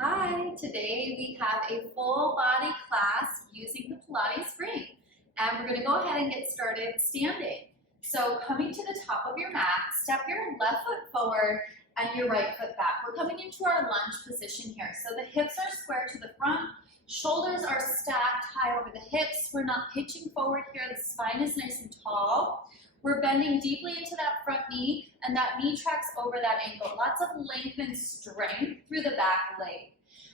Hi, today we have a full body class using the Pilates ring. And we're going to go ahead and get started standing. So coming to the top of your mat, step your left foot forward and your right foot back. We're coming into our lunge position here. So the hips are square to the front, shoulders are stacked high over the hips. We're not pitching forward here, the spine is nice and tall. We're bending deeply into that front knee, and that knee tracks over that ankle. Lots of length and strength through the back leg.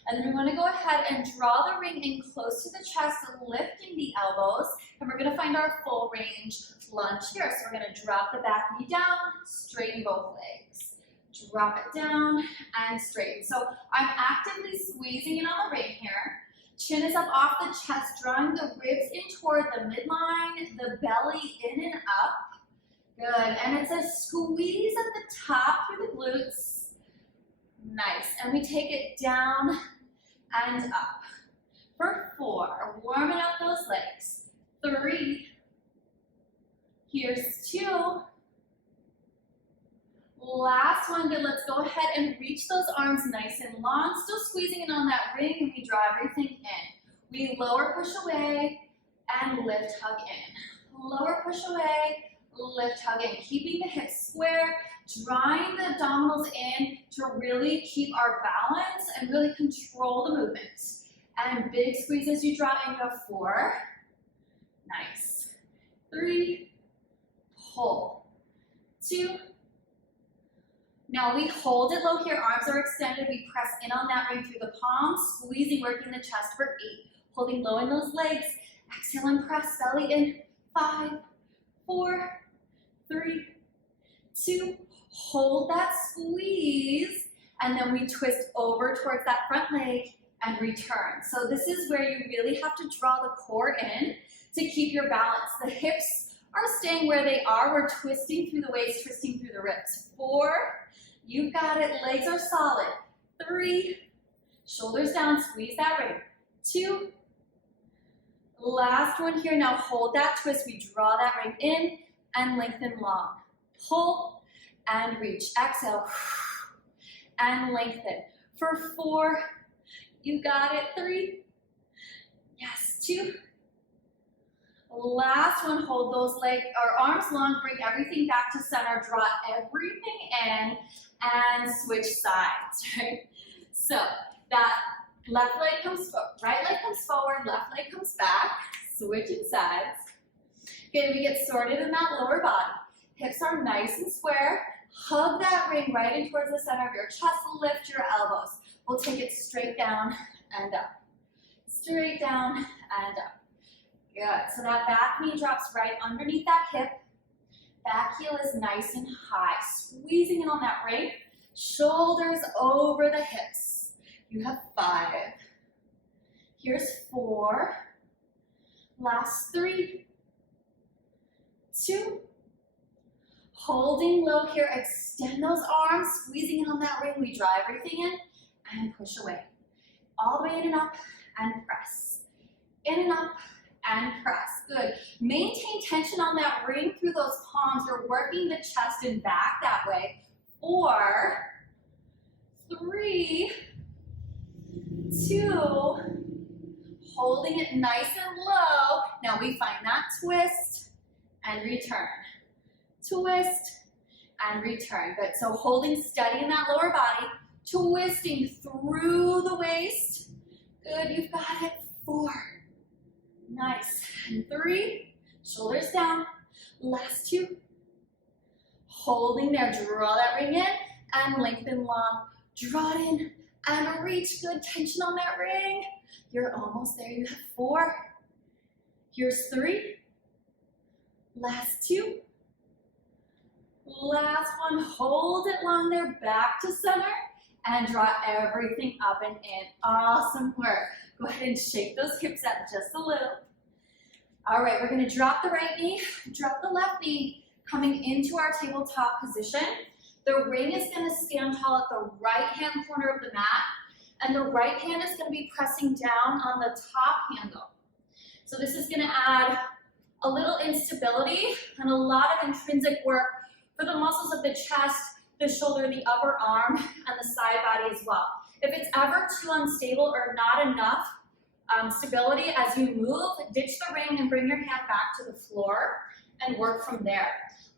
And then we want to go ahead and draw the ring in close to the chest, lifting the elbows, and we're going to find our full range lunge here. So we're going to drop the back knee down, straighten both legs. Drop it down and straighten. So I'm actively squeezing in on the ring here. Chin is up off the chest, drawing the ribs in toward the midline, the belly in and up. Good, and it's a squeeze at the top through the glutes. Nice, and we take it down and up. For 4, warming up those legs. 3, here's 2. Last one, good, let's go ahead and reach those arms nice and long, still squeezing in on that ring, and we draw everything in. We lower, push away, and lift, hug in. Lower, push away, lift, hug in. Keeping the hips square, drawing the abdominals in to really keep our balance and really control the movement. And big squeeze as you draw in. You have 4. Nice. 3, pull. 2. Now we hold it low here, arms are extended, we press in on that ring through the palms, squeezing, working the chest for 8. Holding low in those legs, exhale and press, belly in. 5, 4, 3, 2, hold that squeeze, and then we twist over towards that front leg and return. So this is where you really have to draw the core in to keep your balance. The hips are staying where they are. We're twisting through the waist, twisting through the ribs. 4, you've got it, legs are solid. 3, shoulders down, squeeze that ring. 2, last one here. Now hold that twist, we draw that ring in and lengthen long. Pull and reach, exhale, and lengthen. For 4, you got it. 3, yes, 2, last one, hold those legs or arms long, bring everything back to center, draw everything in, and switch sides, right? So that left leg comes forward, right leg comes forward, left leg comes back, switching sides. Okay, we get sorted in that lower body. Hips are nice and square. Hug that ring right in towards the center of your chest, lift your elbows. We'll take it straight down and up. Straight down and up. Good, so that back knee drops right underneath that hip. Back heel is nice and high, squeezing in on that ring. Shoulders over the hips. You have 5. Here's 4. Last 3, 2. Holding low here, extend those arms, squeezing in on that ring. We draw everything in and push away. All the way in and up and press. In and up and press. Good. Maintain tension on that ring through those palms. You're working the chest and back that way. 4, 3, 2, holding it nice and low. Now we find that twist and return. Twist and return. Good. So holding steady in that lower body, twisting through the waist. Good. You've got it. 4. Nice. And 3, shoulders down. Last 2. Holding there, draw that ring in and lengthen long. Draw it in and reach. Good tension on that ring. You're almost there. You have 4. Here's 3. Last 2. Last one. Hold it long there, back to center, and draw everything up and in. Awesome work. Go ahead and shake those hips up just a little. All right, we're going to drop the right knee, drop the left knee, coming into our tabletop position. The ring is going to stand tall at the right-hand corner of the mat, and the right hand is going to be pressing down on the top handle. So this is going to add a little instability and a lot of intrinsic work for the muscles of the chest, the shoulder, the upper arm, and the side body as well. If it's ever too unstable or not enough stability as you move, ditch the ring and bring your hand back to the floor and work from there.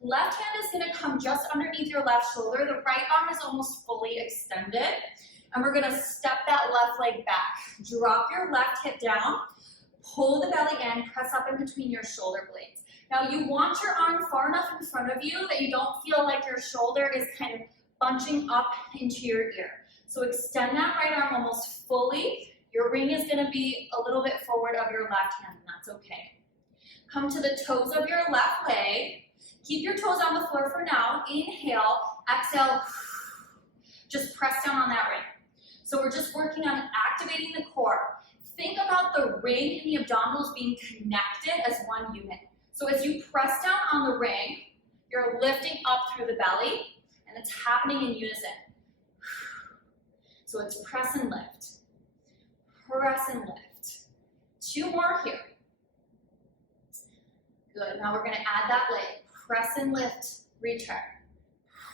Left hand is going to come just underneath your left shoulder. The right arm is almost fully extended. And we're going to step that left leg back. Drop your left hip down, pull the belly in, press up in between your shoulder blades. Now you want your arm far enough in front of you that you don't feel like your shoulder is kind of bunching up into your ear. So extend that right arm almost fully. Your ring is going to be a little bit forward of your left hand, and that's okay. Come to the toes of your left leg. Keep your toes on the floor for now. Inhale, exhale, just press down on that ring. So we're just working on activating the core. Think about the ring and the abdominals being connected as one unit. So as you press down on the ring, you're lifting up through the belly, and it's happening in unison. So it's press and lift. Press and lift. 2 more here. Good. Now we're going to add that leg. Press and lift, return.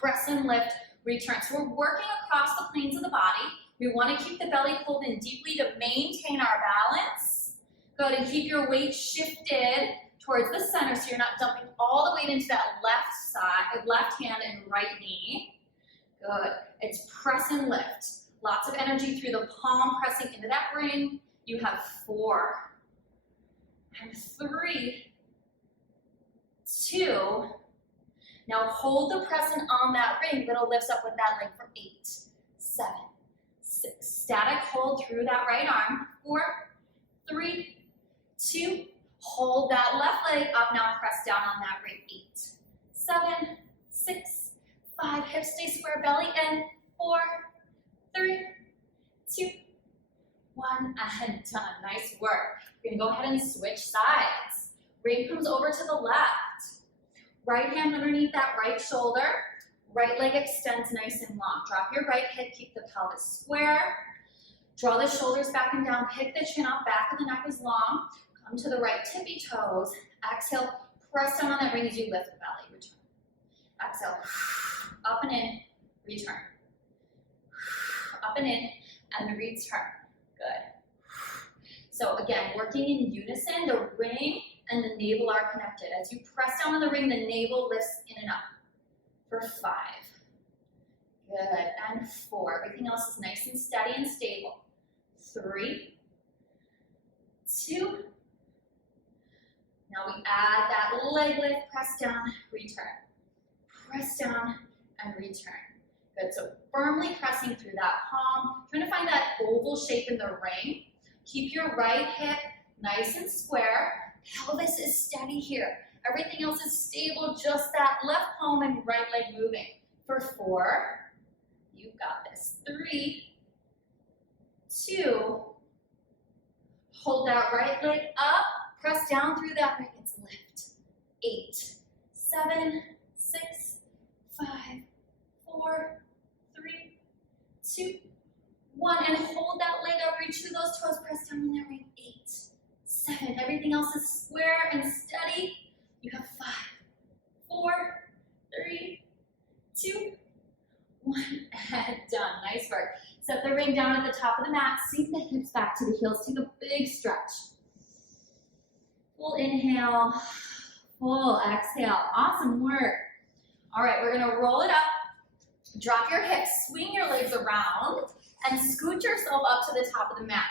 Press and lift, return. So we're working across the planes of the body. We want to keep the belly pulled in deeply to maintain our balance. Good. And keep your weight shifted towards the center so you're not dumping all the weight into that left side, left hand and right knee. Good. It's press and lift. Lots of energy through the palm pressing into that ring. You have 4 and 3, 2. Now hold the pressing on that ring. Little lifts up with that leg for 8, 7, 6. Static hold through that right arm. 4, 3, 2. Hold that left leg up. Now press down on that ring. 8, 7, 6, 5. Hips stay square, belly in. 4, 3, 2, 1, and done. Nice work. You're gonna go ahead and switch sides. Ring comes over to the left. Right hand underneath that right shoulder. Right leg extends nice and long. Drop your right hip, keep the pelvis square. Draw the shoulders back and down, pick the chin up, back of the neck is long. Come to the right tippy toes. Exhale, press down on that ring as you lift the belly. Return. Exhale, up and in, return. Up and in, and return. Good. So again, working in unison, the ring and the navel are connected. As you press down on the ring, the navel lifts in and up. For 5. Good. And 4. Everything else is nice and steady and stable. 3, 2. Now we add that leg lift, press down, return. Press down and return. Good. So firmly pressing through that palm. Trying to find that oval shape in the ring. Keep your right hip nice and square. Pelvis is steady here. Everything else is stable, just that left palm and right leg moving. For 4, you've got this. 3, 2, hold that right leg up, press down through that ring, it's lift. 8, 7, 6, 5, 4, 3, 2, 1, and hold that leg up, reach through those toes, press down on that ring. 8, 7, everything else is square and steady. You have 5, 4, 3, 2, 1, and done. Nice work. Set the ring down at the top of the mat, sink the hips back to the heels, take a big stretch. Full inhale, full exhale. Awesome work. All right, we're gonna roll it up, drop your hips, swing your legs around, and scoot yourself up to the top of the mat.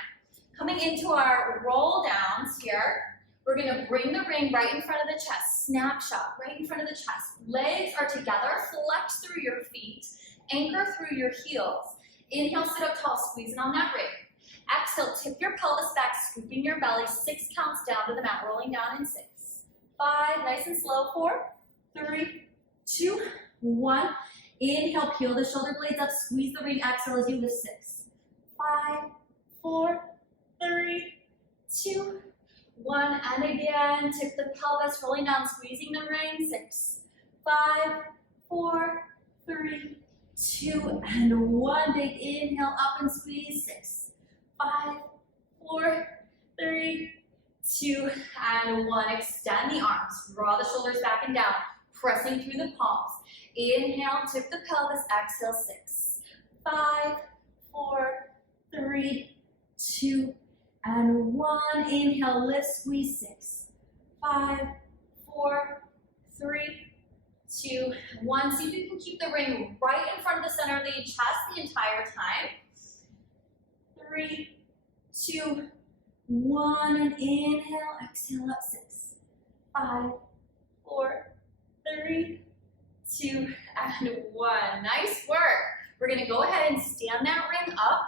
Coming into our roll downs here, we're gonna bring the ring right in front of the chest, snapshot right in front of the chest. Legs are together, flex through your feet, anchor through your heels. Inhale, sit up tall, squeezing on that ring. Exhale, tip your pelvis back, scooping your belly, 6 counts down to the mat, rolling down in 6, 5, nice and slow, 4, 3, 2, 1. Inhale, peel the shoulder blades up, squeeze the ring, exhale as you lift 6, 5, 4, 3, 2, 1, and again, tip the pelvis, rolling down, squeezing the ring, 6, 5, 4, 3, 2, and 1. Big inhale, up and squeeze, 6, 5, 4, 3, 2, and 1. Extend the arms, draw the shoulders back and down, pressing through the palms. Inhale, tip the pelvis, exhale, 6, 5, 4, 3, 2, and 1. Inhale, lift, squeeze, 6, 5, 4, 3, 2, 1. See if you can keep the ring right in front of the center of the chest the entire time. 3, 2, 1, and inhale, exhale up, 6, 5, 4, 3, 2, and 1. Nice work. We're gonna go ahead and stand that ring up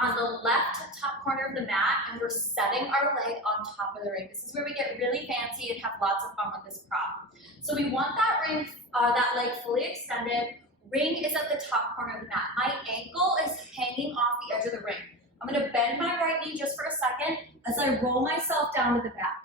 on the left top corner of the mat, and we're setting our leg on top of the ring. This is where we get really fancy and have lots of fun with this prop. So we want that ring, that leg fully extended. Ring is at the top corner of the mat. My ankle is hanging off the edge of the ring. I'm gonna bend my right knee just for a second as I roll myself down to the back.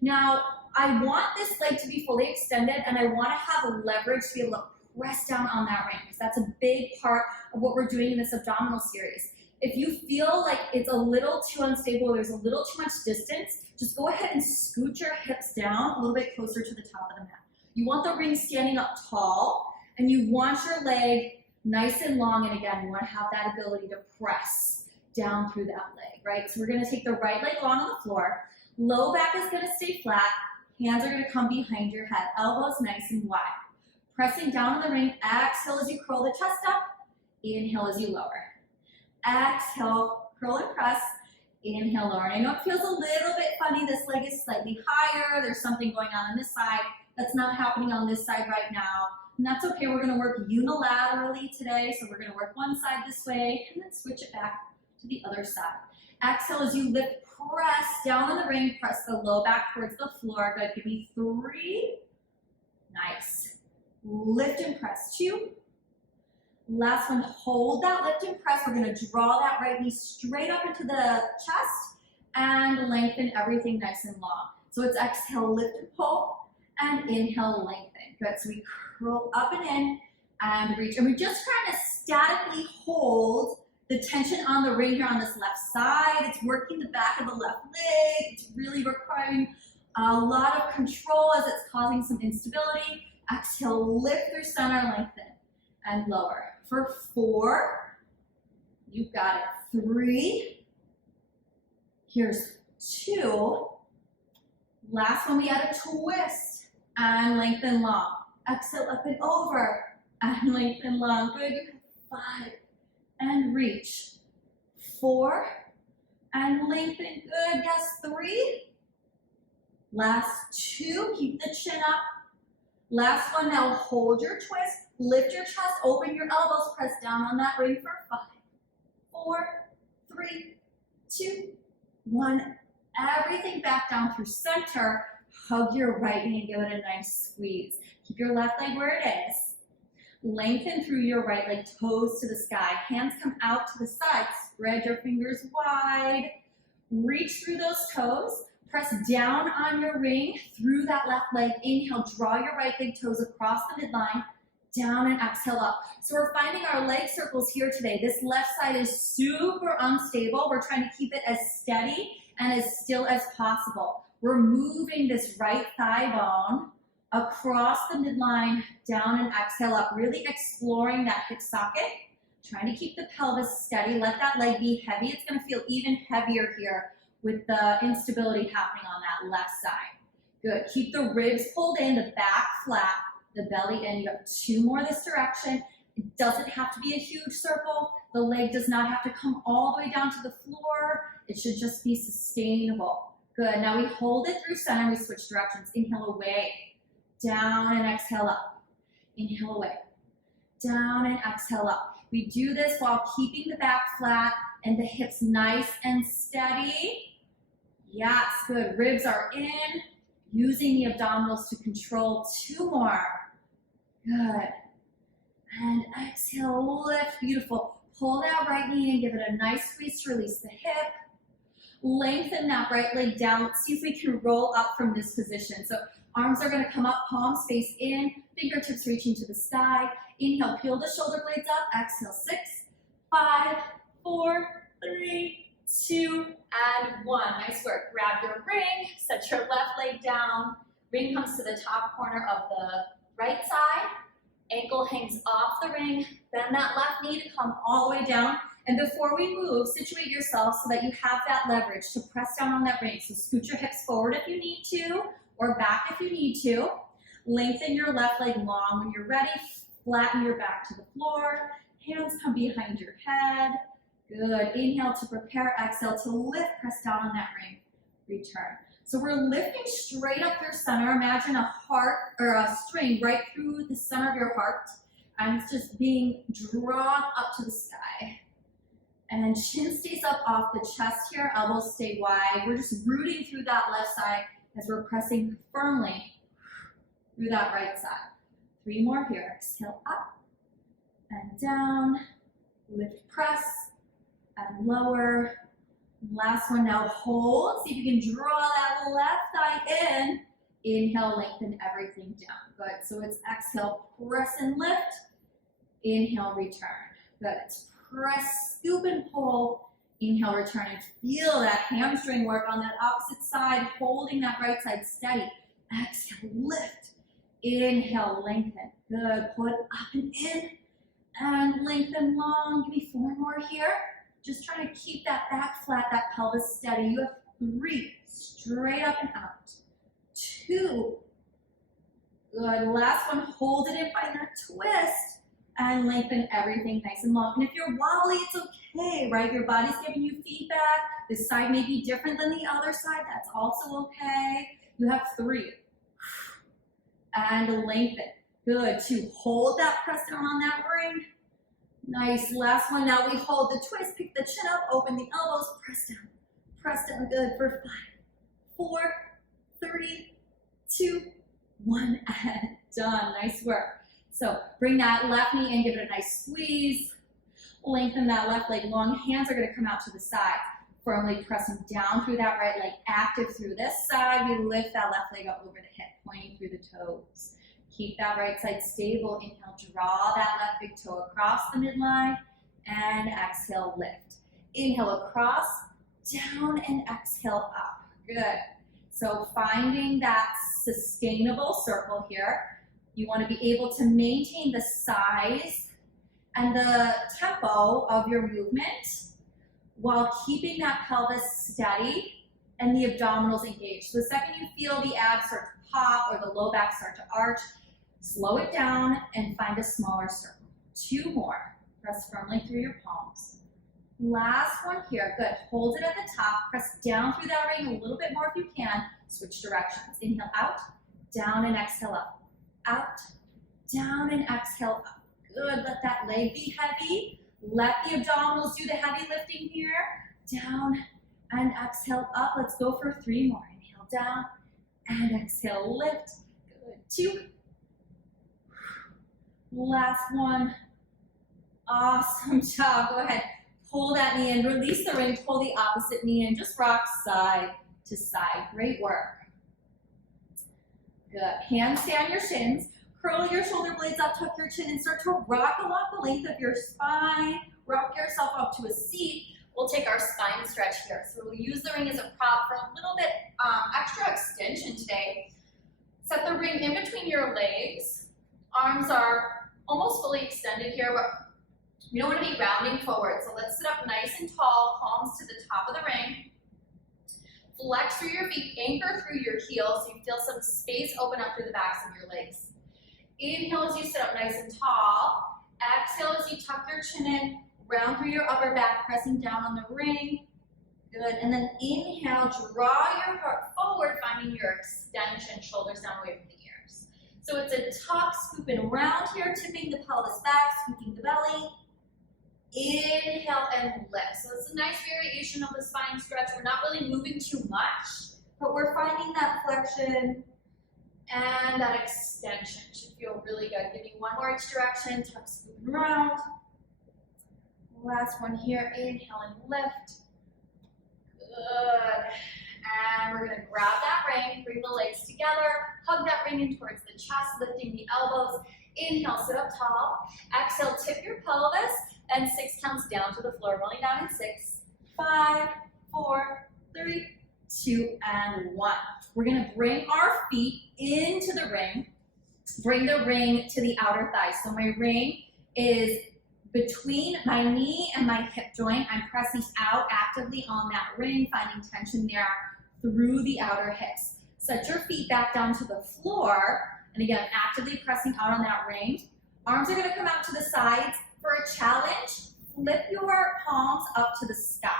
Now, I want this leg to be fully extended, and I want to have leverage to be able to press down on that ring, because that's a big part of what we're doing in this abdominal series. If you feel like it's a little too unstable, there's a little too much distance, just go ahead and scoot your hips down a little bit closer to the top of the mat. You want the ring standing up tall, and you want your leg nice and long, and again, you want to have that ability to press down through that leg, right? So we're going to take the right leg long on the floor. Low back is going to stay flat. Hands are going to come behind your head. Elbows nice and wide. Pressing down on the ring. Exhale as you curl the chest up. Inhale as you lower. Exhale, curl and press. Inhale, lower. And I know it feels a little bit funny. This leg is slightly higher. There's something going on this side that's not happening on this side right now. And that's okay. We're going to work unilaterally today. So we're going to work one side this way and then switch it back to the other side. Exhale as you lift, press down on the ring, press the low back towards the floor. Good, give me 3. Nice. Lift and press, 2. Last one, hold that lift and press. We're gonna draw that right knee straight up into the chest and lengthen everything nice and long. So it's exhale, lift and pull, and inhale, lengthen. Good, so we curl up and in and reach. And we're just trying to statically hold the tension on the ring here on this left side. It's working the back of the left leg. It's really requiring a lot of control as it's causing some instability. Exhale, lift through center, lengthen, and lower. For 4, you've got it. 3, here's 2. Last one, we add a twist, and lengthen long. Exhale, up and over, and lengthen long. Good, you have 5. And reach. 4, and lengthen. Good, yes, 3. Last 2, keep the chin up. Last one, now hold your twist, lift your chest, open your elbows, press down on that ring for 5, 4, 3, 2, 1. Everything back down through center. Hug your right knee and give it a nice squeeze. Keep your left leg where it is. Lengthen through your right leg, toes to the sky. Hands come out to the side. Spread your fingers wide. Reach through those toes. Press down on your ring through that left leg. Inhale, draw your right big toes across the midline. Down and exhale up. So we're finding our leg circles here today. This left side is super unstable. We're trying to keep it as steady and as still as possible. We're moving this right thigh bone across the midline, down and exhale up, really exploring that hip socket, trying to keep the pelvis steady. Let that leg be heavy. It's going to feel even heavier here with the instability happening on that left side. Good. Keep the ribs pulled in, the back flat, the belly in. You have 2 more this direction. It doesn't have to be a huge circle. The leg does not have to come all the way down to the floor. It should just be sustainable. Good. Now we hold it through center. We switch directions. Inhale away. Down and exhale up. Inhale away. Down and exhale up. We do this while keeping the back flat and the hips nice and steady. Yes, good. Ribs are in. Using the abdominals to control. 2 more. Good. And exhale, lift. Beautiful. Pull that right knee and give it a nice squeeze to release the hip. Lengthen that right leg down. Let's see if we can roll up from this position. So arms are going to come up, palms face in, fingertips reaching to the sky. Inhale, peel the shoulder blades up. Exhale, 6, 5, 4, 3, 2, and 1. Nice work. Grab your ring, set your left leg down. Ring comes to the top corner of the right side. Ankle hangs off the ring. Bend that left knee to come all the way down And before we move, situate yourself so that you have that leverage to press down on that ring. So scoot your hips forward if you need to, or back if you need to. Lengthen your left leg long. When you're ready, flatten your back to the floor. Hands come behind your head. Good. Inhale to prepare. Exhale to lift. Press down on that ring. Return. So we're lifting straight up through center. Imagine a heart or a string right through the center of your heart. And it's just being drawn up to the sky. And then chin stays up off the chest here. Elbows stay wide. We're just rooting through that left side as we're pressing firmly through that right side. 3 more here. Exhale up and down. Lift, press, and lower. Last one now, hold. See if you can draw that left thigh in. Inhale, lengthen everything down. Good, so it's exhale, press and lift. Inhale, return. Good, it's press, scoop and pull. Inhale, return, and feel that hamstring work on that opposite side, holding that right side steady. Exhale, lift. Inhale, lengthen. Good, put up and in, and lengthen long. Give me 4 more here. Just trying to keep that back flat, that pelvis steady. You have 3, straight up and out. 2, good. Last one, hold it in, find that twist, and lengthen everything nice and long. And if you're wobbly, it's okay, right? Your body's giving you feedback. This side may be different than the other side. That's also okay. You have 3, and lengthen. Good. 2, hold that, press down on that ring. Nice, last one. Now we hold the twist, pick the chin up, open the elbows, press down, good for 5, 4, 3, 2, 1, and done. Nice work. So bring that left knee in, give it a nice squeeze, lengthen that left leg long. Hands are gonna come out to the side, firmly pressing down through that right leg, active through this side. We lift that left leg up over the hip, pointing through the toes. Keep that right side stable. Inhale, draw that left big toe across the midline, and exhale, lift. Inhale across, down, and exhale up. Good. So finding that sustainable circle here. You want to be able to maintain the size and the tempo of your movement while keeping that pelvis steady and the abdominals engaged. So the second you feel the abs start to pop or the low back start to arch, slow it down and find a smaller circle. 2 more. Press firmly through your palms. Last one here. Good. Hold it at the top. Press down through that ring a little bit more if you can. Switch directions. Inhale out, down, and exhale up. Out, down, and exhale up. Good. Let that leg be heavy. Let the abdominals do the heavy lifting here. Down and exhale up. Let's go for 3 more. Inhale down and exhale, lift. Good. 2. Last one. Awesome job. Go ahead. Pull that knee in. Release the ring. Pull the opposite knee in. Just rock side to side. Great work. Good. Hands stay on your shins. Curl your shoulder blades up. Tuck your chin and start to rock along the length of your spine. Rock yourself up to a seat. We'll take our spine stretch here. So we'll use the ring as a prop for a little bit extra extension today. Set the ring in between your legs. Arms are almost fully extended here, but we don't want to be rounding forward. So let's sit up nice and tall, palms to the top of the ring. Flex through your feet, anchor through your heels so you feel some space open up through the backs of your legs. Inhale as you sit up nice and tall. Exhale as you tuck your chin in, round through your upper back, pressing down on the ring. Good. And then inhale, draw your heart forward, finding your extension, shoulders down away from the ears. So it's a tuck, scoop and round here, tipping the pelvis back, scooping the belly. Inhale and lift. So it's a nice variation of the spine stretch. We're not really moving too much, but we're finding that flexion and that extension. Should feel really good. Give me 1 more each direction. Tuck, scoop and round. Last one here. Inhale and lift. Good. And we're going to grab that ring, bring the legs together, hug that ring in towards the chest, lifting the elbows. Inhale, sit up tall. Exhale, tip your pelvis, and 6 counts down to the floor. Rolling down in 6, 5, 4, 3, 2, and 1. We're going to bring our feet into the ring. Bring the ring to the outer thigh. So my ring is Between my knee and my hip joint, I'm pressing out actively on that ring, finding tension there through the outer hips. Set your feet back down to the floor, and again, actively pressing out on that ring. Arms are gonna come out to the sides. For a challenge, flip your palms up to the sky.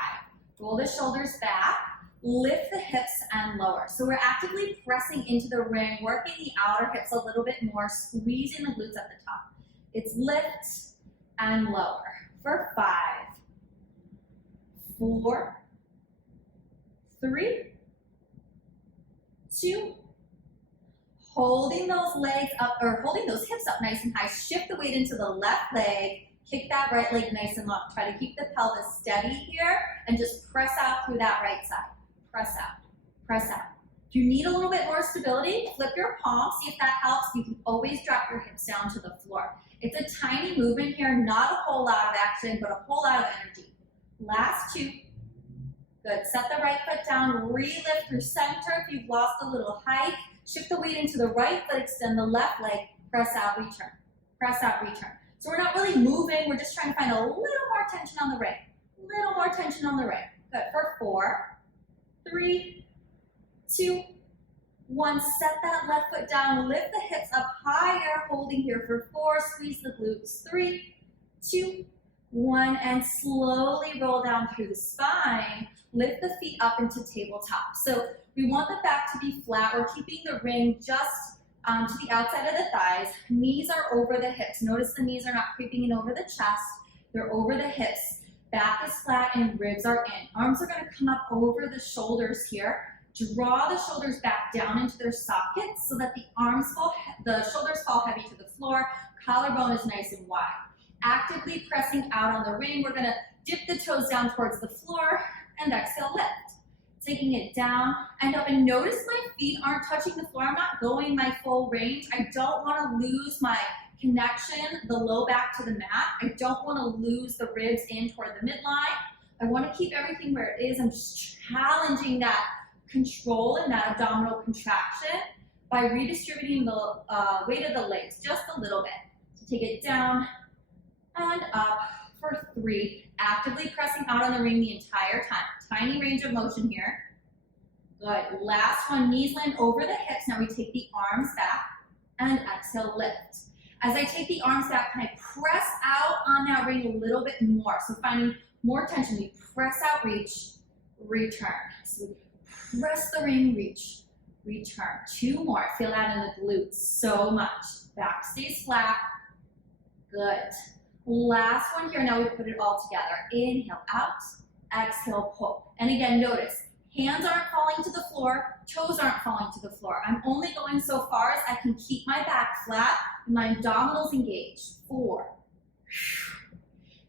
Roll the shoulders back, lift the hips and lower. So we're actively pressing into the ring, working the outer hips a little bit more, squeezing the glutes at the top. It's lift and lower for 5, 4, 3, 2, holding those legs up, or holding those hips up nice and high. Shift the weight into the left leg, kick that right leg nice and long. Try to keep the pelvis steady here and just press out through that right side. Press out, press out. If you need a little bit more stability, flip your palms, see if that helps. You can always drop your hips down to the floor. It's a tiny movement here, not a whole lot of action, but a whole lot of energy. Last 2. Good, set the right foot down, re-lift through center. If you've lost a little height, shift the weight into the right foot, extend the left leg, press out, return. Press out, return. So we're not really moving, we're just trying to find a little more tension on the ring. Little more tension on the ring. Good, for 4, 3, 2, 1. Set that left foot down, lift the hips up higher, holding here for 4, squeeze the glutes. 3, 2, 1, and slowly roll down through the spine. Lift the feet up into tabletop. So we want the back to be flat. We're keeping the ring just to the outside of the thighs. Knees are over the hips. Notice the knees are not creeping in over the chest. They're over the hips. Back is flat and ribs are in. Arms are going to come up over the shoulders here. Draw the shoulders back down into their sockets so that the shoulders fall heavy to the floor. Collarbone is nice and wide. Actively pressing out on the ring. We're going to dip the toes down towards the floor and exhale, lift. Taking it down and up, and notice my feet aren't touching the floor. I'm not going my full range. I don't want to lose my connection, the low back to the mat. I don't want to lose the ribs in toward the midline. I want to keep everything where it is. I'm just challenging that control and that abdominal contraction by redistributing the weight of the legs just a little bit. So take it down and up for 3. Actively pressing out on the ring the entire time. Tiny range of motion here. Good. Last one, knees land over the hips. Now we take the arms back and exhale, lift. As I take the arms back, can I press out on that ring a little bit more? So finding more tension. We press out, reach, return. So we press the ring, reach, return. 2 more. Feel that in the glutes so much. Back stays flat. Good. Last one here. Now we put it all together. Inhale out, exhale, pull. And again, notice hands aren't falling to the floor, toes aren't falling to the floor. I'm only going so far as I can keep my back flat and my abdominals engaged. 4.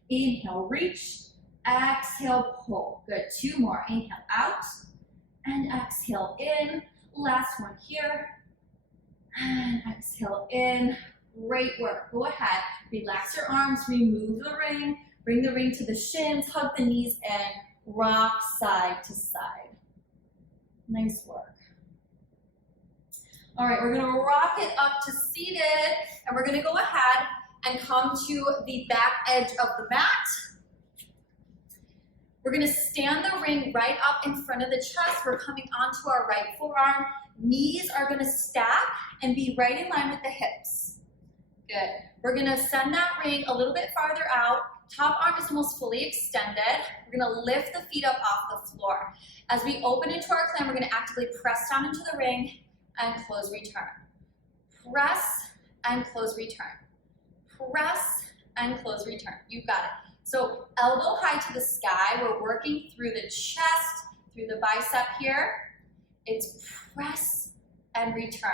Inhale, reach, exhale, pull. Good. 2 more. Inhale out and exhale in. Last one here. And exhale in. Great work. Go ahead. Relax your arms. Remove the ring. Bring the ring to the shins. Hug the knees and rock side to side. Nice work. All right, we're going to rock it up to seated, and we're going to go ahead and come to the back edge of the mat. We're going to stand the ring right up in front of the chest. We're coming onto our right forearm. Knees are going to stack and be right in line with the hips. Good. We're going to send that ring a little bit farther out. Top arm is almost fully extended. We're going to lift the feet up off the floor. As we open into our climb, we're going to actively press down into the ring and close, return. Press and close, return. Press and close, return. You've got it. So elbow high to the sky. We're working through the chest, through the bicep here. It's press and return.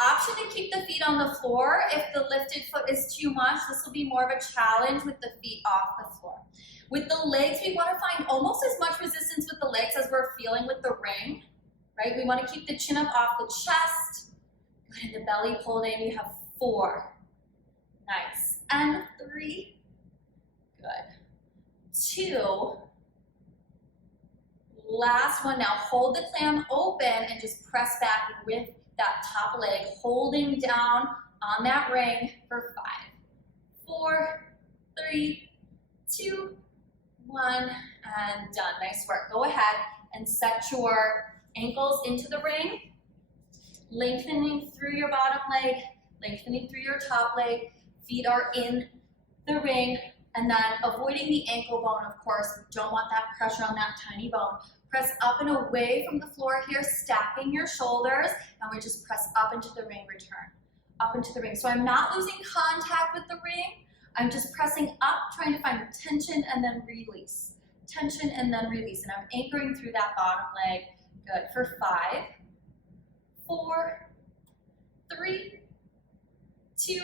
Option to keep the feet on the floor. If the lifted foot is too much, this will be more of a challenge with the feet off the floor. With the legs, we want to find almost as much resistance with the legs as we're feeling with the ring, right? We want to keep the chin up off the chest. Good, and the belly pulled in. You have 4. Nice. And 3. Good. 2. Last one. Now hold the clam open and just press back with that top leg, holding down on that ring for 5, 4, 3, 2, 1, and done. Nice work. Go ahead and set your ankles into the ring, lengthening through your bottom leg, lengthening through your top leg. Feet are in the ring, and then avoiding the ankle bone, of course. We don't want that pressure on that tiny bone. Press up and away from the floor here, stacking your shoulders, and we just press up into the ring, return. Up into the ring. So I'm not losing contact with the ring. I'm just pressing up, trying to find tension and then release. Tension and then release. And I'm anchoring through that bottom leg. Good. For 5, 4, 3, 2,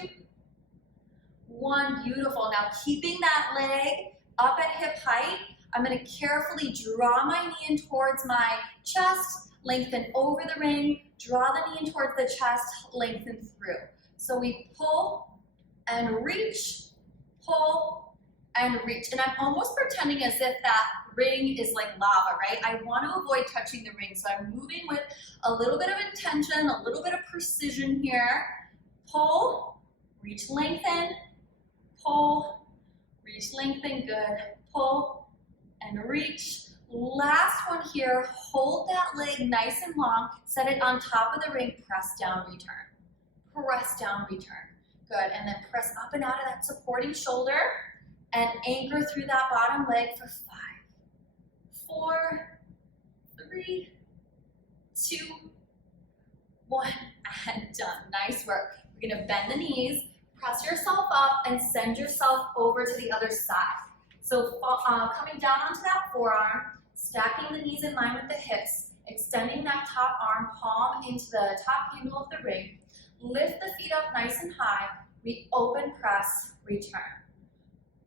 1. Beautiful. Now keeping that leg up at hip height, I'm going to carefully draw my knee in towards my chest, lengthen over the ring, draw the knee in towards the chest, lengthen through. So we pull and reach, pull and reach. And I'm almost pretending as if that ring is like lava, right? I want to avoid touching the ring. So I'm moving with a little bit of intention, a little bit of precision here. Pull, reach, lengthen, pull, reach, lengthen, good. Pull and reach. Last one here, hold that leg nice and long, set it on top of the ring, press down, return. Press down, return. Good, and then press up and out of that supporting shoulder and anchor through that bottom leg for 5, 4, 3, 2, 1, and done. Nice work. We're gonna bend the knees, press yourself up, and send yourself over to the other side. So coming down onto that forearm, stacking the knees in line with the hips, extending that top arm, palm into the top handle of the ring. Lift the feet up nice and high. We open, press, return.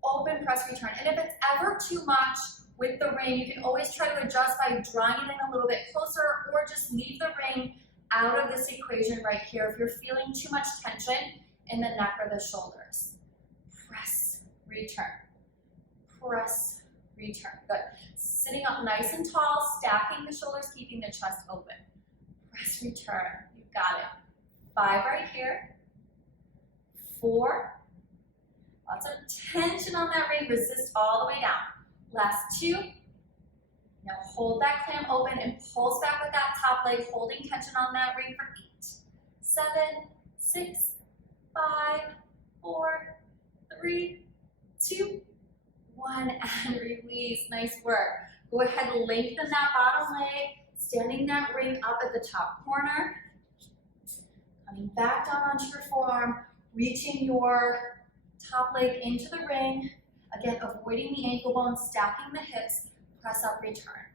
Open, press, return. And if it's ever too much with the ring, you can always try to adjust by drawing it in a little bit closer, or just leave the ring out of this equation right here if you're feeling too much tension in the neck or the shoulders. Press, return. Press, return. Good. Sitting up nice and tall, stacking the shoulders, keeping the chest open. Press, return. You've got it. 5 right here. 4. Lots of tension on that ring. Resist all the way down. Last 2. Now hold that clam open and pulse back with that top leg, holding tension on that ring for 8, 7, 6, 5, 4, 3, 2, 1, and release. Nice work. Go ahead and lengthen that bottom leg, standing that ring up at the top corner. Coming back down onto your forearm, reaching your top leg into the ring. Again, avoiding the ankle bone, stacking the hips. Press up, return.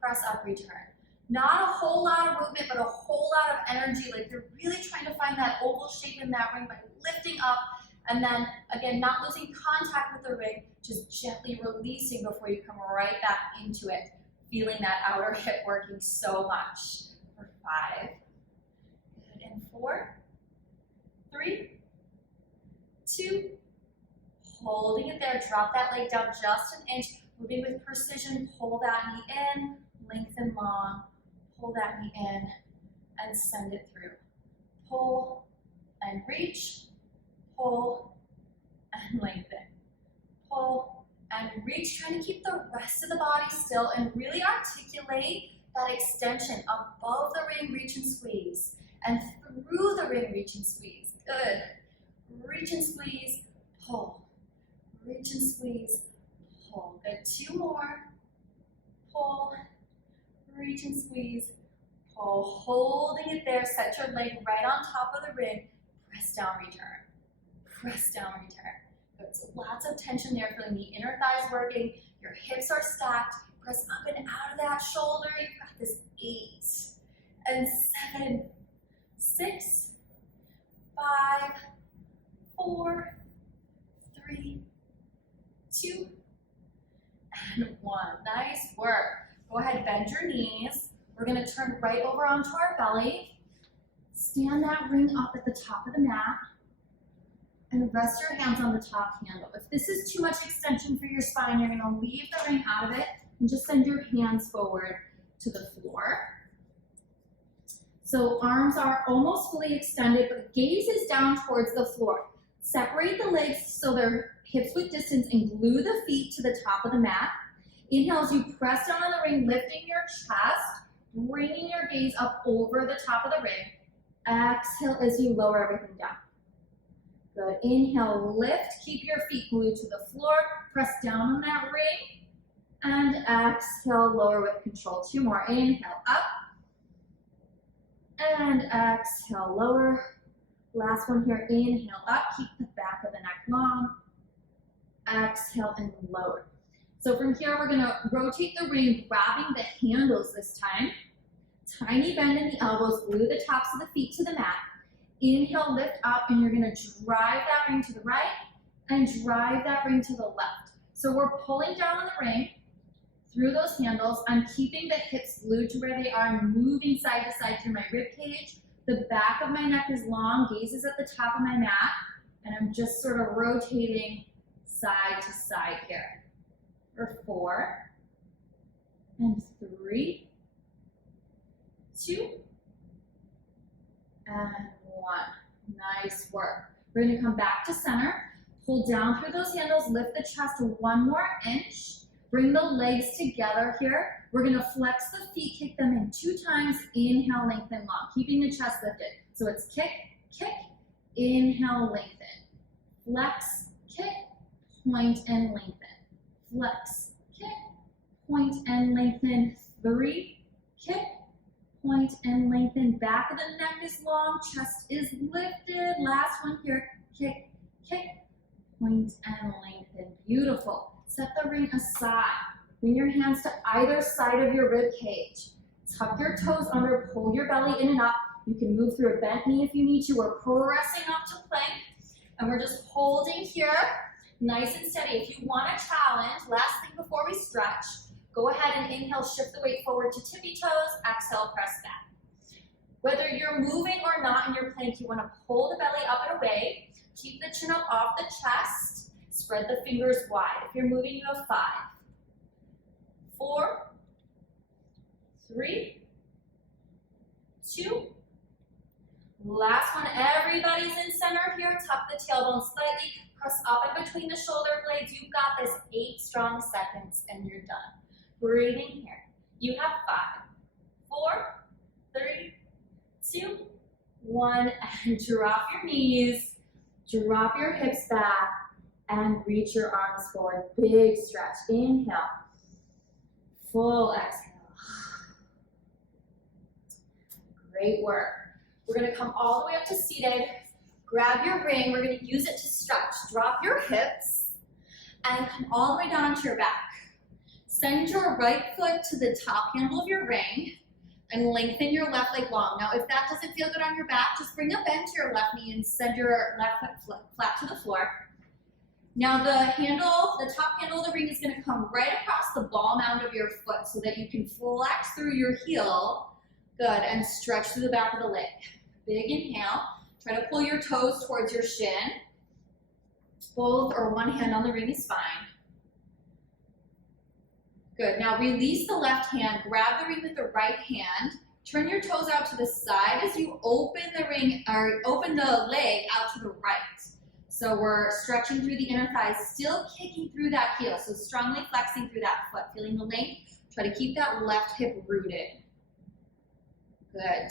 Press up, return. Not a whole lot of movement, but a whole lot of energy. Like you're really trying to find that oval shape in that ring by lifting up. And then, again, not losing contact with the ring, just gently releasing before you come right back into it. Feeling that outer hip working so much. For 5. Good. And 4, 3, 2. Holding it there. Drop that leg down just an inch. Moving with precision. Pull that knee in. Lengthen long. Pull that knee in. And send it through. Pull and reach. Pull and lengthen. Pull and reach, trying to keep the rest of the body still and really articulate that extension above the ring, reach and squeeze, and through the ring, reach and squeeze. Good. Reach and squeeze, pull. Reach and squeeze, pull. Good. 2 more. Pull, reach and squeeze, pull. Holding it there, set your leg right on top of the ring. Press down, return. Press down, return. Good. So lots of tension there, feeling the inner thighs working. Your hips are stacked. Press up and out of that shoulder. You've got this. 8 and 7, 6, 5, 4, 3, 2, and 1. Nice work. Go ahead, bend your knees. We're going to turn right over onto our belly. Stand that ring up at the top of the mat. And rest your hands on the top handle. If this is too much extension for your spine, you're going to leave the ring out of it and just send your hands forward to the floor. So arms are almost fully extended, but gaze is down towards the floor. Separate the legs so they're hips width distance, and glue the feet to the top of the mat. Inhale as you press down on the ring, lifting your chest, bringing your gaze up over the top of the ring. Exhale as you lower everything down. Good. Inhale, lift. Keep your feet glued to the floor. Press down on that ring. And exhale, lower with control. 2 more. Inhale, up. And exhale, lower. Last one here. Inhale, up. Keep the back of the neck long. Exhale and lower. So from here, we're going to rotate the ring, grabbing the handles this time. Tiny bend in the elbows, glue the tops of the feet to the mat. Inhale, lift up, and you're going to drive that ring to the right and drive that ring to the left. So we're pulling down on the ring through those handles. I'm keeping the hips glued to where they are and moving side to side through my rib cage. The back of my neck is long, gaze is at the top of my mat, and I'm just sort of rotating side to side here. For 4 and 3, 2, and 1. Nice work. We're going to come back to center. Pull down through those handles. Lift the chest 1 more inch. Bring the legs together here. We're going to flex the feet, kick them in 2 times. Inhale, lengthen long, keeping the chest lifted. So it's kick, kick, inhale, lengthen. Flex, kick, point, and lengthen. Flex, kick, point, and lengthen. 3, kick, point, and lengthen. Back of the neck is long, chest is lifted. Last one here, kick, kick, point, and lengthen. Beautiful. Set the ring aside. Bring your hands to either side of your rib cage. Tuck your toes under, pull your belly in and up. You can move through a bent knee if you need to. We're pressing up to plank, and we're just holding here, nice and steady. If you want a challenge, last thing before we stretch, go ahead and inhale, shift the weight forward to tippy toes, exhale, press back. Whether you're moving or not in your plank, you want to pull the belly up and away, keep the chin up off the chest, spread the fingers wide. If you're moving, you have 5, 4, 3, 2, last one. Everybody's in center here. Tuck the tailbone slightly, press up in between the shoulder blades. You've got this. 8 strong seconds and you're done. Breathing here. You have 5, 4, 3, 2, 1, and drop your knees, drop your hips back, and reach your arms forward. Big stretch. Inhale. Full exhale. Great work. We're going to come all the way up to seated. Grab your ring. We're going to use it to stretch. Drop your hips and come all the way down to your back. Send your right foot to the top handle of your ring and lengthen your left leg long. Now, if that doesn't feel good on your back, just bring a bend to your left knee and send your left foot flat to the floor. Now, the top handle of the ring is going to come right across the ball mound of your foot so that you can flex through your heel. Good, and stretch through the back of the leg. Big inhale. Try to pull your toes towards your shin. Both or one hand on the ring is fine. Good. Now release the left hand. Grab the ring with the right hand. Turn your toes out to the side as you open the ring or open the leg out to the right. So we're stretching through the inner thighs, still kicking through that heel. So strongly flexing through that foot. Feeling the length. Try to keep that left hip rooted. Good.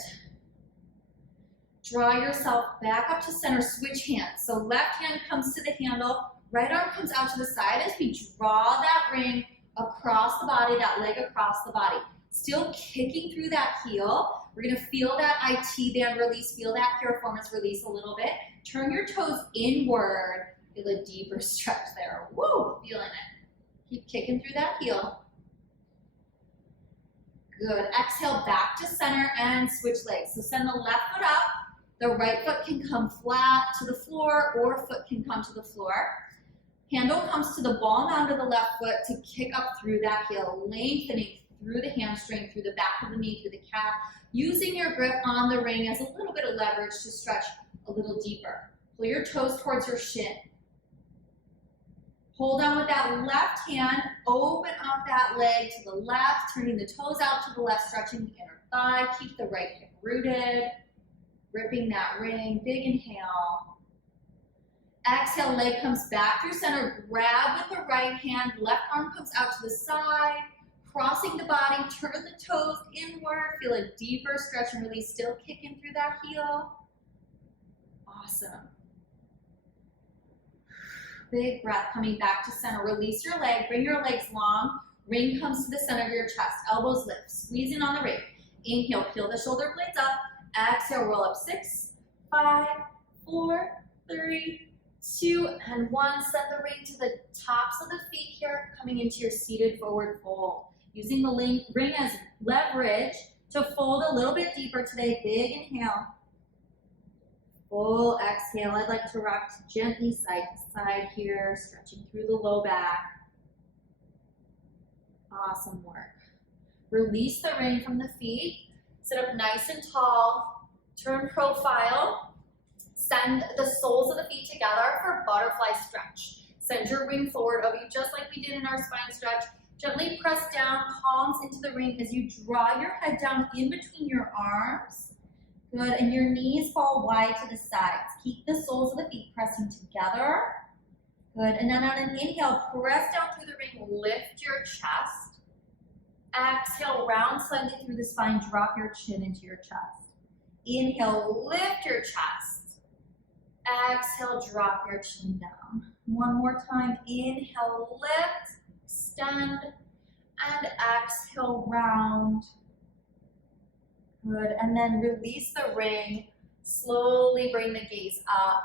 Draw yourself back up to center, switch hands. So left hand comes to the handle, right arm comes out to the side as we draw that ring across the body, that leg across the body. Still kicking through that heel. We're gonna feel that IT band release, feel that piriformis release a little bit. Turn your toes inward. Feel a deeper stretch there. Woo, feeling it. Keep kicking through that heel. Good. Exhale back to center and switch legs. So send the left foot up. The right foot can come flat to the floor or foot can come to the floor. Handle comes to the ball mound of the left foot to kick up through that heel, lengthening through the hamstring, through the back of the knee, through the calf, using your grip on the ring as a little bit of leverage to stretch a little deeper. Pull your toes towards your shin. Hold on with that left hand, open up that leg to the left, turning the toes out to the left, stretching the inner thigh, keep the right hip rooted, gripping that ring, big inhale. Exhale, leg comes back through center. Grab with the right hand. Left arm comes out to the side. Crossing the body, turn the toes inward. Feel a deeper stretch and release. Still kicking through that heel. Awesome. Big breath coming back to center. Release your leg. Bring your legs long. Ring comes to the center of your chest. Elbows lift. Squeezing on the ring. Inhale, peel the shoulder blades up. Exhale, roll up 6, 5, 4, 3, 2, and 1. Send the ring to the tops of the feet here, coming into your seated forward fold. Using the ring as leverage to fold a little bit deeper today. Big inhale. Full exhale. I'd like to rock gently side to side here, stretching through the low back. Awesome work. Release the ring from the feet. Sit up nice and tall. Turn profile. Send the soles of the feet together for butterfly stretch. Send your ring forward over you just like we did in our spine stretch. Gently press down, palms into the ring as you draw your head down in between your arms. Good, and your knees fall wide to the sides. Keep the soles of the feet pressing together. Good, and then on an inhale, press down through the ring, lift your chest. Exhale, round slightly through the spine, drop your chin into your chest. Inhale, lift your chest. Exhale, drop your chin down. One more time, inhale, lift. Extend, and exhale, round. Good, and then release the ring. Slowly bring the gaze up.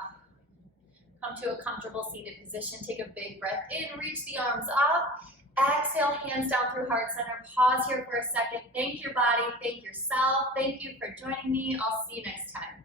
Come to a comfortable seated position. Take a big breath in, reach the arms up. Exhale, hands down through heart center. Pause here for a second. Thank your body, thank yourself. Thank you for joining me. I'll see you next time.